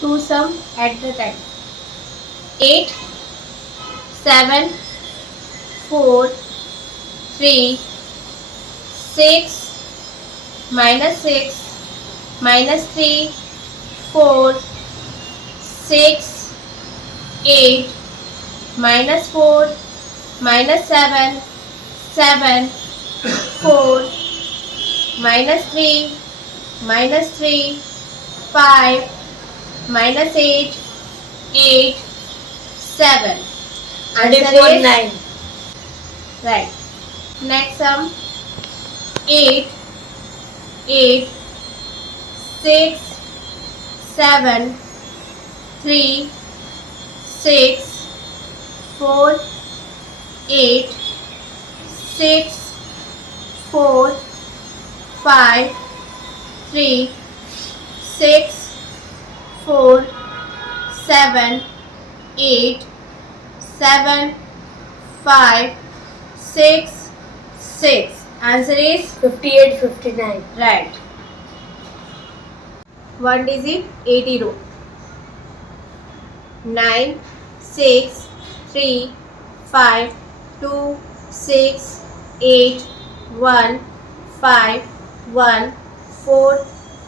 two sum at the time. 8, 7, 4, 3, 6, minus 6, minus 3, 4, 6, 8, minus 4, minus 7, 7, 4, minus 3, minus 3, 5, minus 8, 8, 7. Answer is 9. right. Next sum 8, 8, 6, 7, 3, 6, 4, 8, 6, 4, 5, 3, 6, 4, 7, 8, 7, 5, 6, 6. Answer is 58, 59. right. One digit 80 row. 9, 6, 3, 5, 2, 6, 8, 1, 5, 1, 4,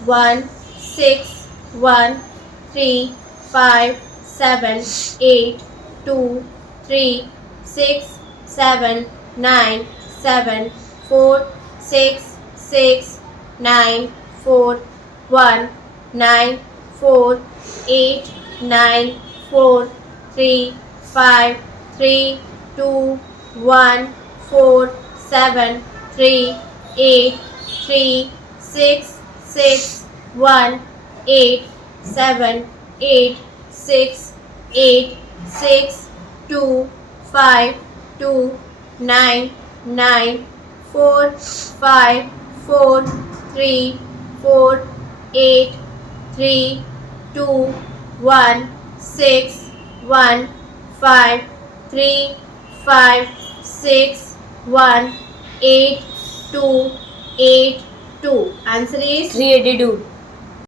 1, 6, 1, 3, 5, 7, 8, 2, 3, 6, 7, 9, 7, 4, 6, 6, 9, 4, 1, 9, 4, 8, 9, 4, 3, 5, 3, 2, 1, 4, 7, 3, 8, 3, 6, 6, 1, 8, 7, 8, 6, 8, 6, 2, 5, 2, 9, 9, 4, 5, 4, 3, 4, 8, 3, 2, 1, 6, 1, 5, 3, 5, 6, 1, 8, 2, 8, 2. Answer is 382.